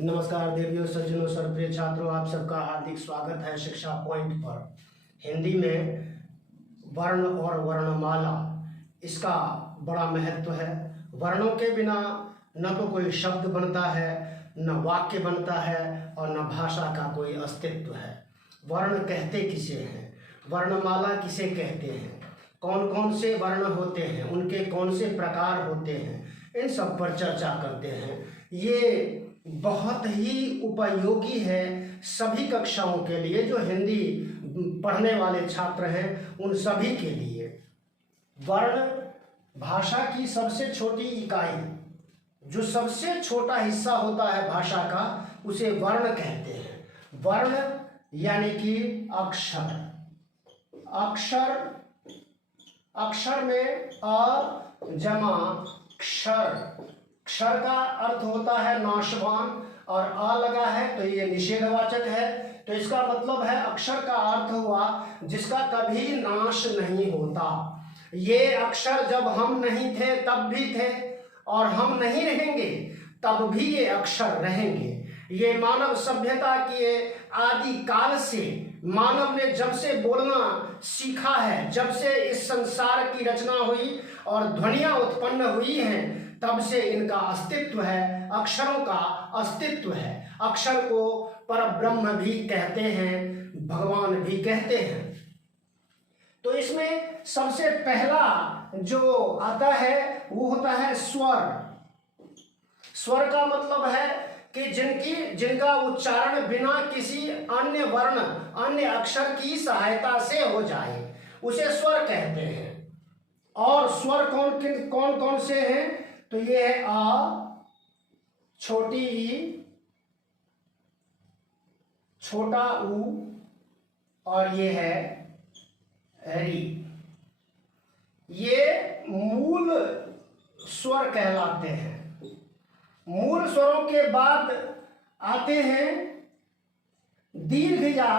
नमस्कार देवियों, सज्जनों, सर्वप्रिय छात्रों, आप सबका हार्दिक स्वागत है शिक्षा पॉइंट पर। हिंदी में वर्ण और वर्णमाला, इसका बड़ा महत्व है। वर्णों के बिना न तो कोई शब्द बनता है, न वाक्य बनता है और न भाषा का कोई अस्तित्व है। वर्ण कहते किसे हैं, वर्णमाला किसे कहते हैं, कौन कौन से वर्ण होते हैं, उनके कौन से प्रकार होते हैं, इन सब पर चर्चा करते हैं। ये बहुत ही उपयोगी है सभी कक्षाओं के लिए, जो हिंदी पढ़ने वाले छात्र हैं उन सभी के लिए। वर्ण भाषा की सबसे छोटी इकाई, जो सबसे छोटा हिस्सा होता है भाषा का, उसे वर्ण कहते हैं। वर्ण यानी कि अक्षर। अक्षर, अक्षर में अ जमा क्षर। क्षर का अर्थ होता है नाशवान, और आ लगा है तो ये निषेधवाचक है। तो इसका मतलब है अक्षर का अर्थ हुआ जिसका कभी नाश नहीं होता। ये अक्षर जब हम नहीं थे तब भी थे, और हम नहीं रहेंगे तब भी ये अक्षर रहेंगे। ये मानव सभ्यता के आदि काल से मानव ने जब से बोलना सीखा है, जब से इस संसार की रचना हुई और ध्वनियां उत्पन्न हुई हैं, तब से इनका अस्तित्व है, अक्षरों का अस्तित्व है। अक्षर को परब्रह्म भी कहते हैं, भगवान भी कहते हैं। तो इसमें सबसे पहला जो आता है वो होता है स्वर। स्वर का मतलब है कि जिनका उच्चारण बिना किसी अन्य वर्ण, अन्य अक्षर की सहायता से हो जाए, उसे स्वर कहते हैं। और स्वर कौन कौन से हैं? तो ये है आ, छोटी ई, छोटा ऊ, और ये है री। ये मूल स्वर कहलाते हैं। मूल स्वरों के बाद आते हैं दीर्घ या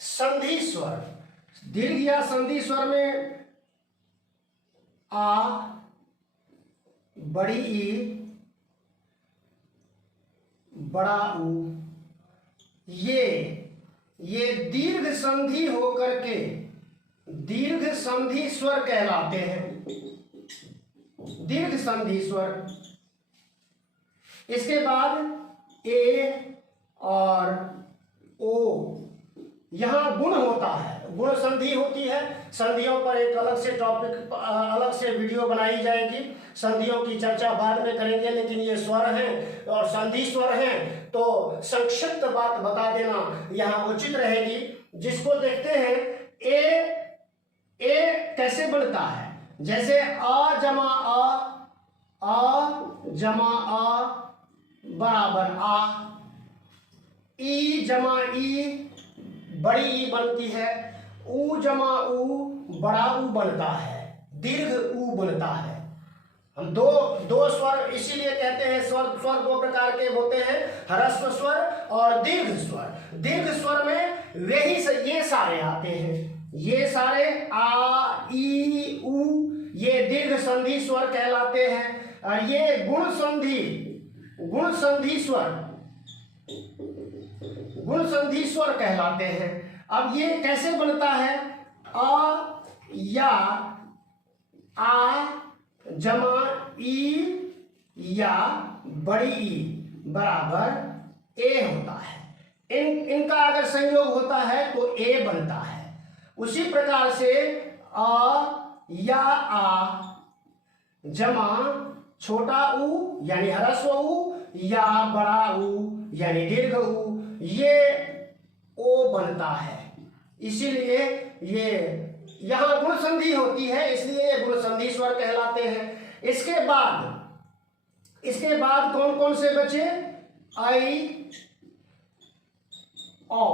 संधि स्वर। दीर्घ या संधि स्वर में आ, बड़ी ई, बड़ा ऊ, ये दीर्घ संधि होकर के दीर्घ संधि स्वर कहलाते हैं। दीर्घ संधि स्वर। इसके बाद ए और ओ, यहां गुण होता है, गुण संधि होती है। संधियों पर एक अलग से टॉपिक, अलग से वीडियो बनाई जाएगी। संधियों की चर्चा बाद में करेंगे, लेकिन ये स्वर हैं और संधि स्वर हैं, तो संक्षिप्त बात बता देना यहाँ उचित रहेगी। जिसको देखते हैं, ए कैसे बनता है? जैसे आ जमा आ बराबर आ। ई जमा ई, बड़ी ई बनती है। ऊ जमा ऊ, बड़ा ऊ बनता है। दीर्घ ऊ बनता है। हम दो स्वर इसीलिए कहते हैं, स्वर दो प्रकार के होते हैं, ह्रस्व स्वर और दीर्घ स्वर। दीर्घ स्वर में ये सारे आते हैं। ये सारे आ, ई, ऊ, ये दीर्घ संधि स्वर कहलाते हैं। और ये गुण संधि स्वर कहलाते हैं। अब ये कैसे बनता है? आ या आ जमा ई या बड़ी ई बराबर ए होता है। इनका अगर संयोग होता है तो ए बनता है। उसी प्रकार से आ या आ जमा छोटा ऊ यानी ह्रस्व ऊ या बड़ा ऊ यानी दीर्घ ऊ, ये ओ बनता है। इसीलिए ये यहां गुण संधि होती है, इसलिए ये गुण संधि स्वर कहलाते हैं। इसके बाद कौन कौन से बचे? आई, ओ।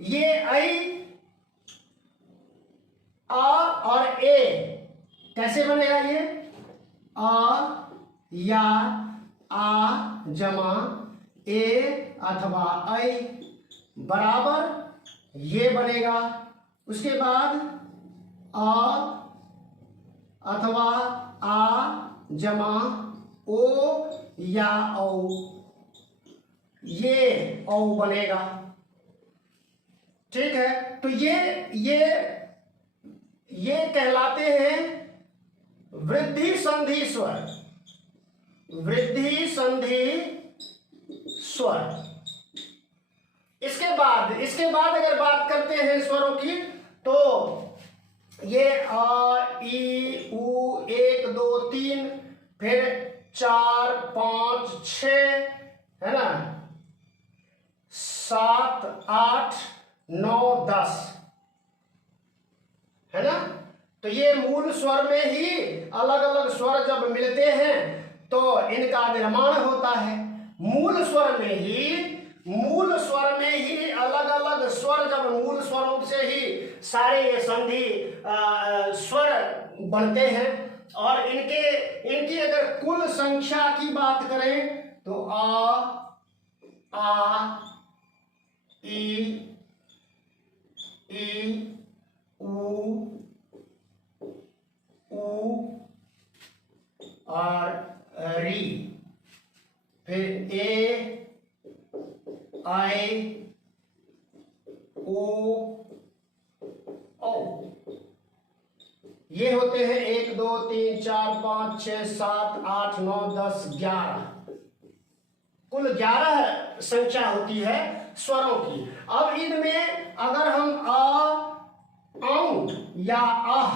ये आई, आ और ए कैसे बनेगा? ये आ या आ जमा ए अथवा आई बराबर ये बनेगा। उसके बाद आ अथवा आ जमा ओ या औ ये औ बनेगा। ठीक है, तो ये कहलाते हैं वृद्धि संधि स्वर। वृद्धि संधि स्वर। इसके बाद अगर बात करते हैं स्वरों की, तो ये आ ई उ 1 2 3, फिर 4 5 6, है ना, 7 8 9 10, है ना। तो ये मूल स्वर में ही अलग अलग स्वर जब मिलते हैं तो इनका निर्माण होता है। मूल स्वर में ही अलग अलग स्वर, जब मूल स्वरों से ही सारे ये संधि स्वर बनते हैं। और इनकी अगर कुल संख्या की बात करें तो आ ई उ और री, फिर ए आई ओ औ, ये होते हैं 1 2 3 4 5 6 7 8 9 10 11, कुल 11 संख्या होती है स्वरों की। अब इनमें अगर हम औ या आह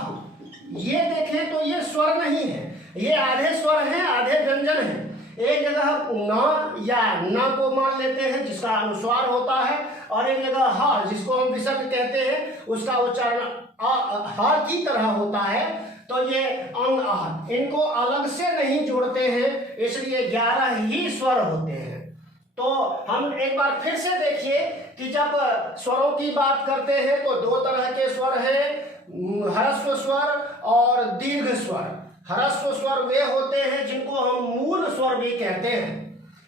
ये देखें तो ये स्वर नहीं है, ये आधे स्वर हैं, आधे व्यंजन हैं। एक जगह न या न को मान लेते हैं जिसका अनुस्वार होता है, और एक जगह ह जिसको हम विसर्ग कहते हैं, उसका उच्चारण ह की तरह होता है। तो ये अंग आह, इनको अलग से नहीं जोड़ते हैं, इसलिए 11 ही स्वर होते हैं। तो हम एक बार फिर से देखिए कि जब स्वरों की बात करते हैं तो 2 तरह के स्वर हैं, ह्रस्व स्वर और दीर्घ स्वर। ह्रस्व स्वर वे होते हैं जिनको हम मूल स्वर भी कहते हैं।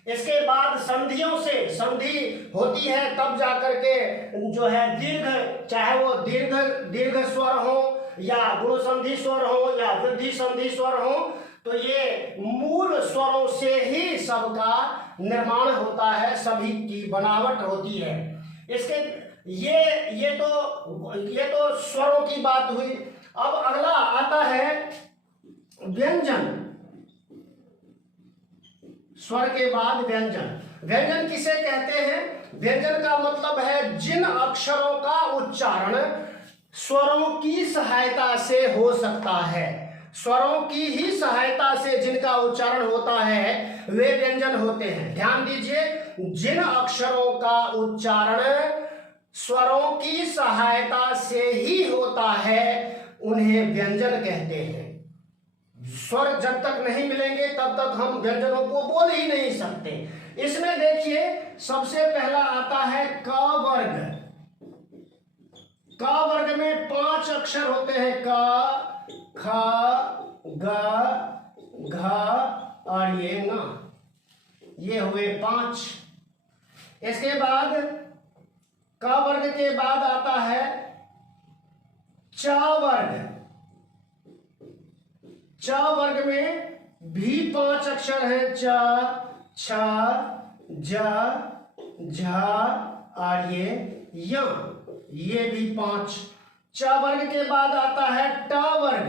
इसके बाद संधियों से संधि होती है, तब जाकर के जो है दीर्घ, चाहे वो दीर्घ स्वर हो या गुण संधि स्वर हो या वृद्धि संधि स्वर हो, तो ये मूल स्वरों से ही सबका निर्माण होता है, सभी की बनावट होती है। इसके ये तो स्वरों की बात हुई। अब अगला आता है व्यंजन। स्वर के बाद व्यंजन। व्यंजन किसे कहते हैं? व्यंजन का मतलब है जिन अक्षरों का उच्चारण स्वरों की सहायता से हो सकता है। स्वरों की ही सहायता से जिनका उच्चारण होता है वे व्यंजन होते हैं। ध्यान दीजिए, जिन अक्षरों का उच्चारण स्वरों की सहायता से ही होता है उन्हें व्यंजन कहते हैं। स्वर जब तक नहीं मिलेंगे तब तक हम व्यंजनों को बोल ही नहीं सकते। इसमें देखिए, सबसे पहला आता है क वर्ग। क वर्ग में 5 अक्षर होते हैं, क ख ग घ और ये न, ये हुए 5। इसके बाद क वर्ग के बाद आता है च वर्ग। च वर्ग में भी 5 अक्षर हैं, च छ ज झ और ये भी 5। च वर्ग के बाद आता है ट वर्ग।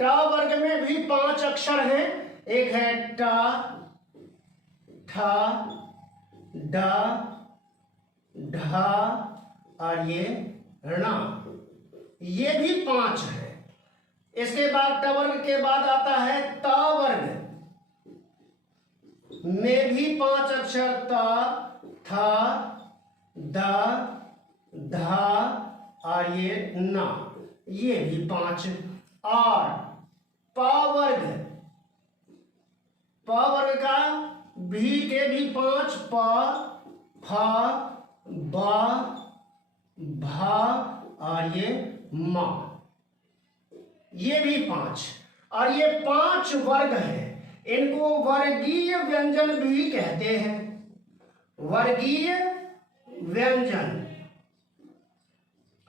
ट वर्ग में भी 5 अक्षर हैं, एक है ट, ठ, ड, ढ और ये ण, ये भी 5 है। इसके बाद ट वर्ग के बाद आता है त वर्ग में भी 5 अक्षर, त, थ, द, ध और ये न, ये भी 5। और प वर्ग, प वर्ग का भी के भी 5, प, फ, ब, भ और ये म, ये भी 5। और ये 5 वर्ग हैं, इनको वर्गीय व्यंजन भी कहते हैं। वर्गीय व्यंजन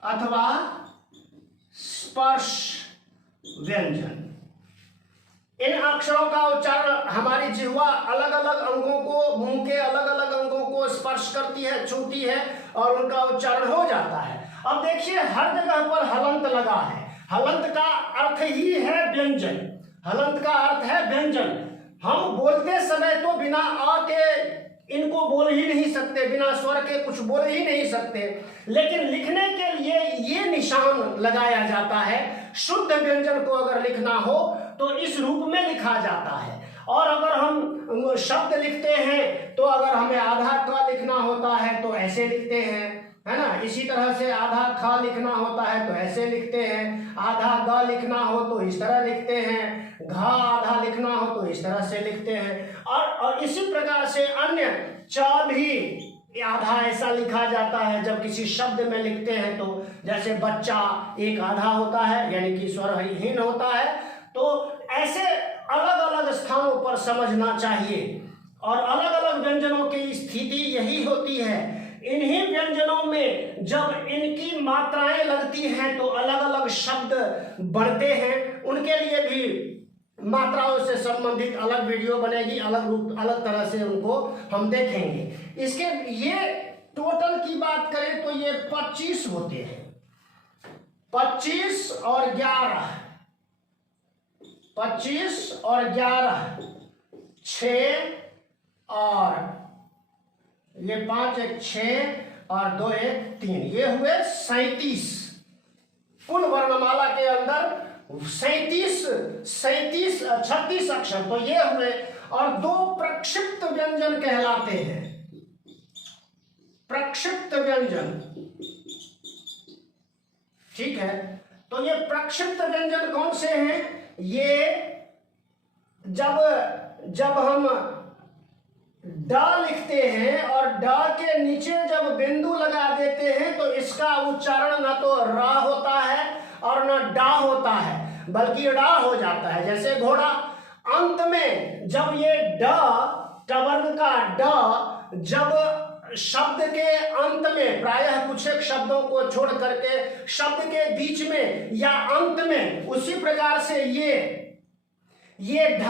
अथवा स्पर्श व्यंजन। इन अक्षरों का उच्चारण हमारी जिह्वा अलग अलग अंगों को, मुंह के अलग अलग स्पर्श करती है, छूती है और उनका उच्चारण हो जाता है। अब देखिए हर जगह पर हलंत लगा है। हलंत का अर्थ ही है व्यंजन। हलंत का अर्थ है व्यंजन। हम बोलते समय तो बिना आ के इनको बोल ही नहीं सकते, बिना स्वर के कुछ बोल ही नहीं सकते, लेकिन लिखने के लिए ये निशान लगाया जाता है। शुद्ध व्यंजन को अगर लिखना हो तो इस रूप में लिखा जाता है। और अगर हम शब्द लिखते हैं तो अगर हमें आधा क लिखना होता है तो ऐसे लिखते हैं, है ना। इसी तरह से आधा ख लिखना होता है तो ऐसे लिखते हैं, आधा ग लिखना हो तो इस तरह लिखते हैं, घ आधा लिखना हो तो इस तरह से लिखते हैं। और इसी प्रकार से अन्य च भी आधा ऐसा लिखा जाता है जब किसी शब्द में लिखते हैं तो। जैसे बच्चा एक आधा होता है, यानी कि स्वरहीन होता है। तो ऐसे अलग अलग स्थानों पर समझना चाहिए और अलग अलग व्यंजनों की स्थिति यही होती है। इन्हीं व्यंजनों में जब इनकी मात्राएं लगती हैं तो अलग अलग शब्द बनते हैं। उनके लिए भी मात्राओं से संबंधित अलग वीडियो बनेगी, अलग रूप अलग तरह से उनको हम देखेंगे। इसके ये टोटल की बात करें तो ये 25 होते हैं। 25 और 11, 25 और 11, 6 और ये 5 एक 6 और 2 एक 3, ये हुए 37। कुल वर्णमाला के अंदर 36 अक्षर तो ये हुए। और 2 प्रक्षिप्त व्यंजन कहलाते हैं। प्रक्षिप्त व्यंजन, ठीक है। तो ये प्रक्षिप्त व्यंजन कौन से हैं? ये जब हम ड लिखते हैं और ड के नीचे जब बिंदु लगा देते हैं तो इसका उच्चारण न तो र होता है और न डा होता है, बल्कि डा हो जाता है। जैसे घोड़ा। अंत में जब ये ड, टवर्ग का ड, जब शब्द के अंत में, प्रायः कुछ एक शब्दों को छोड़ करके शब्द के बीच में या अंत में, उसी प्रकार से ये ढ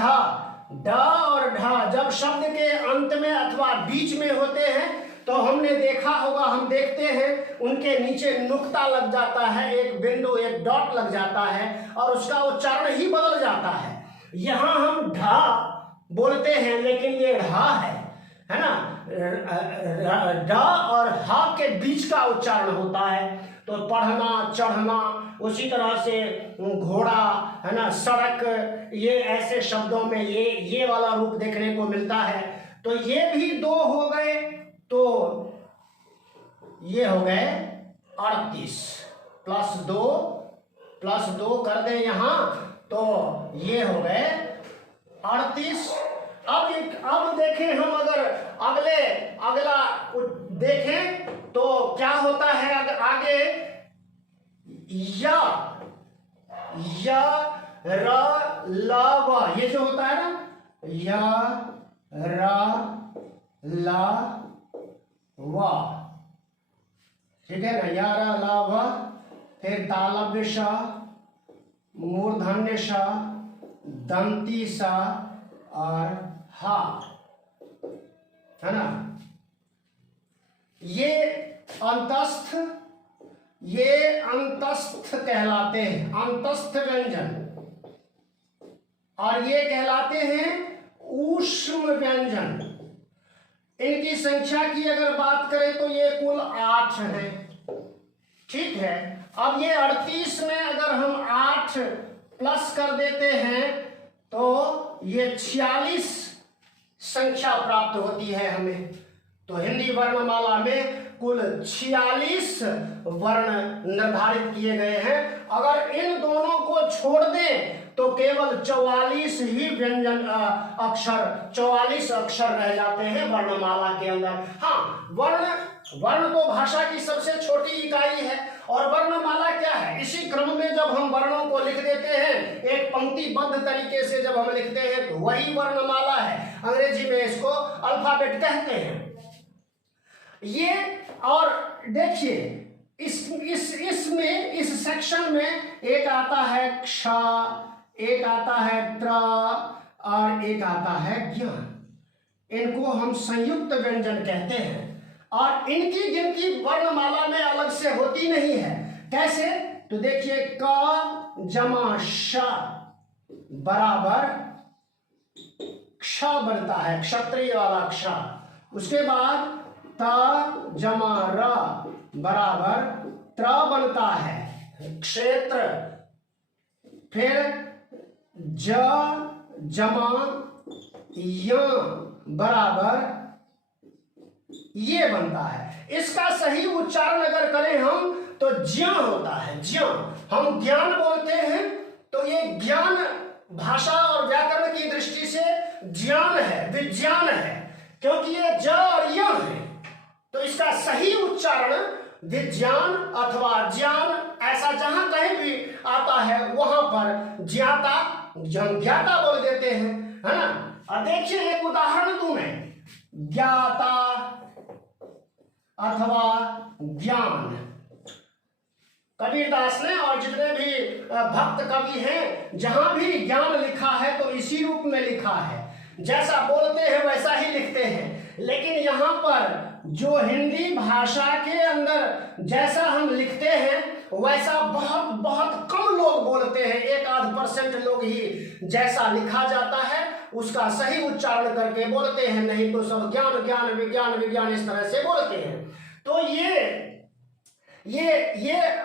और ढ जब शब्द के अंत में अथवा बीच में होते हैं तो हमने देखा होगा, हम देखते हैं उनके नीचे नुक्ता लग जाता है, एक बिंदु, एक डॉट लग जाता है और उसका उच्चारण ही बदल जाता है। यहां हम ढा बोलते हैं लेकिन ये ढा है ना। ढ और हा के बीच का उच्चारण होता है। तो पढ़ना, चढ़ना, उसी तरह से घोड़ा, है ना, सड़क, ये ऐसे शब्दों में ये वाला रूप देखने को मिलता है। तो ये भी 2 हो गए, तो ये हो गए 38 प्लस 2 कर दें यहां तो ये हो गए 38। अब देखें हम, अगर अगला देखें तो क्या होता है। अगर आगे या र ल व, ये जो होता है ना, या र ल व, ठीक है ना, या र ल व, फिर तालव्य श, मूर्धन्य श, दंती स और हा, है ना। ये अंतस्थ कहलाते हैं, अंतस्थ व्यंजन। और ये कहलाते हैं ऊष्म व्यंजन। इनकी संख्या की अगर बात करें तो ये कुल 8 है, ठीक है। अब ये 38 में अगर हम 8 प्लस कर देते हैं तो ये 46 संख्या प्राप्त होती है हमें। तो हिंदी वर्णमाला में कुल 46 वर्ण निर्धारित किए गए हैं। अगर इन दोनों को छोड़ दें तो केवल 44 ही व्यंजन अक्षर, 44 अक्षर रह जाते हैं वर्णमाला के अंदर। हाँ, वर्ण तो भाषा की सबसे छोटी इकाई है। और वर्णमाला क्या है? इसी क्रम में जब हम वर्णों को लिख देते हैं, एक पंक्तिबद्ध तरीके से जब हम लिखते हैं तो वही वर्णमाला है। अंग्रेजी में इसको अल्फाबेट कहते हैं। ये, और देखिए इसमें इस सेक्शन में एक आता है क्ष, एक आता है त्र और एक आता है ज्ञ। इनको हम संयुक्त व्यंजन कहते हैं। और इनकी गिनती वर्णमाला में अलग से होती नहीं है। कैसे? तो देखिए, क जमा श बराबर क्ष बनता है, क्षत्रिय वाला क्ष। उसके बाद त जमा र बराबर त्र बनता है, क्षेत्र। फिर ज जमा य बराबर ये बनता है। इसका सही उच्चारण अगर करें हम तो ज्ञ होता है, ज्ञ। हम ज्ञान बोलते हैं तो ये ज्ञान भाषा और व्याकरण की दृष्टि से ज्ञान है, विज्ञान है, क्योंकि ये ज और य है। तो इसका सही उच्चारण विज्ञान अथवा ज्ञान, ऐसा जहां कहीं भी आता है वहां पर ज्ञाता, ज्ञाता बोल देते हैं, है ना। और देखिए, एक उदाहरण दूं मैं, ज्ञाता अथवा ज्ञान। कबीरदास ने और जितने भी भक्त कवि हैं, जहां भी ज्ञान लिखा है तो इसी रूप में लिखा है, जैसा बोलते हैं वैसा ही लिखते हैं। लेकिन यहाँ पर जो हिंदी भाषा के अंदर जैसा हम लिखते हैं वैसा बहुत बहुत कम लोग बोलते हैं। 1-8% लोग ही जैसा लिखा जाता है उसका सही उच्चारण करके बोलते हैं, नहीं तो सब ज्ञान ज्ञान विज्ञान विज्ञान इस तरह से बोलते हैं। तो ये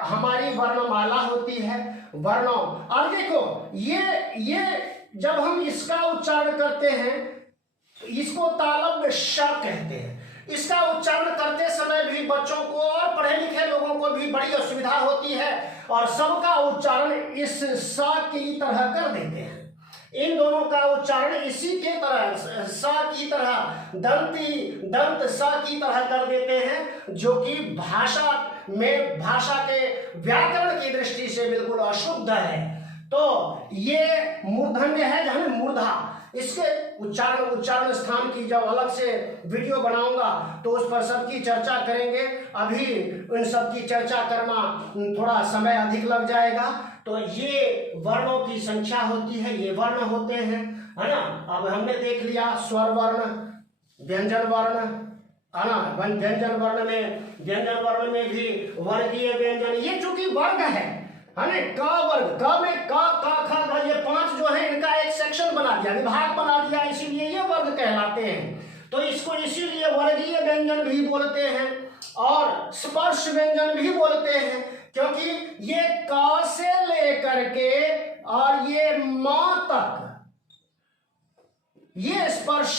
हमारी वर्णमाला होती है, वर्णों। और देखो, ये जब हम इसका उच्चारण करते हैं तो इसको तालव्य श कहते हैं। इसका उच्चारण करते समय भी बच्चों को और पढ़े लिखे लोगों को भी बड़ी असुविधा होती है और सबका उच्चारण इस स की तरह कर देते हैं। इन दोनों का उच्चारण इसी के तरह, स की तरह, दंत स की तरह कर देते हैं, जो कि भाषा के व्याकरण की दृष्टि से बिल्कुल अशुद्ध है। तो ये मूर्धन्य है, जहां मूर्धा। इसके उच्चारण स्थान की जब अलग से वीडियो बनाऊंगा तो उस पर सबकी चर्चा करेंगे। अभी इन सब की चर्चा करना थोड़ा समय अधिक लग जाएगा। तो ये वर्णों की संख्या होती है, ये वर्ण होते हैं, है ना। अब हमने देख लिया स्वर वर्ण, व्यंजन वर्ण, है ना। व्यंजन वर्ण में भी वर्गीय व्यंजन, ये चूंकि वर्ग है ना। क वर्ग, क में क ख ग, ये 5 जो है इनका एक सेक्शन बना दिया, विभाग बना दिया, इसीलिए ये वर्ग कहलाते हैं। तो इसको इसीलिए वर्गीय व्यंजन भी बोलते हैं और स्पर्श व्यंजन भी बोलते हैं, क्योंकि ये क से लेकर के और ये म तक ये स्पर्श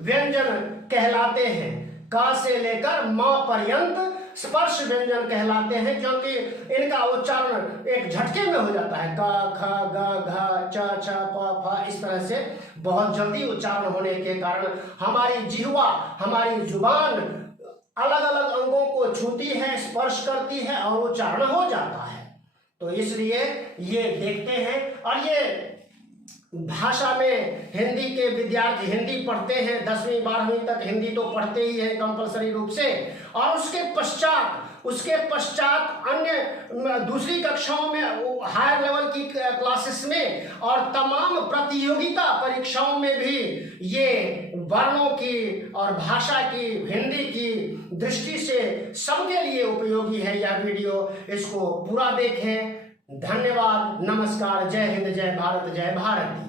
व्यंजन कहलाते हैं। क से लेकर म पर्यंत स्पर्श व्यंजन कहलाते हैं, क्योंकि इनका उच्चारण एक झटके में हो जाता है। क ख ग घ च छ प फ, इस तरह से बहुत जल्दी उच्चारण होने के कारण हमारी जिह्वा, हमारी जुबान अलग अलग अंगों को छूती है, स्पर्श करती है और उच्चारण हो जाता है। तो इसलिए ये देखते हैं। और ये भाषा में हिंदी के विद्यार्थी हिंदी पढ़ते हैं, 10वीं 12वीं तक हिंदी तो पढ़ते ही हैं कंपलसरी रूप से। और उसके पश्चात अन्य दूसरी कक्षाओं में, हायर लेवल की क्लासेस में और तमाम प्रतियोगिता परीक्षाओं में भी ये वर्णों की और भाषा की, हिंदी की दृष्टि से सबके लिए उपयोगी है यह वीडियो। इसको पूरा देखें। धन्यवाद, नमस्कार, जय हिंद, जय भारत, जय भारत।